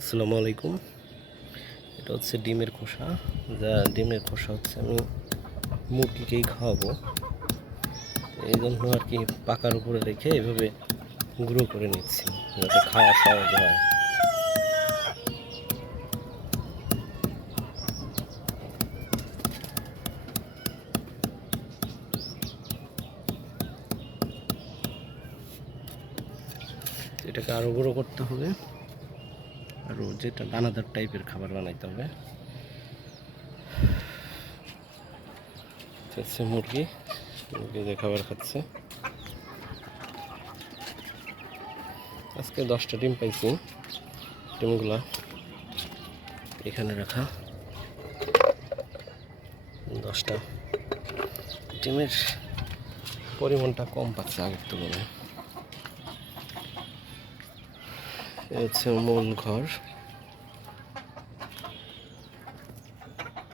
আসসালামু আলাইকুম। এটা হচ্ছে ডিমের খোসা। ডিমের খোসা হচ্ছে আমি মুরগিকেই খাওয়াবো, এই জন্য আর কি পাকার উপরে রেখে এভাবে গুঁড়ো করে নিচ্ছি যাতে খাওয়া সহজ হয়। এটাকে আরও গুঁড়ো করতে হবে, আরও যেটা দানাদার টাইপের খাবার বানাইতে হবে। হচ্ছে মুরগি যে খাবার খাচ্ছে। আজকে 10টা ডিম পাইছি। ডিমগুলা এখানে রাখা। 10টা ডিমের পরিমাণটা কম পাচ্ছে আগের তুলনায়। এ হচ্ছে মূল ঘর।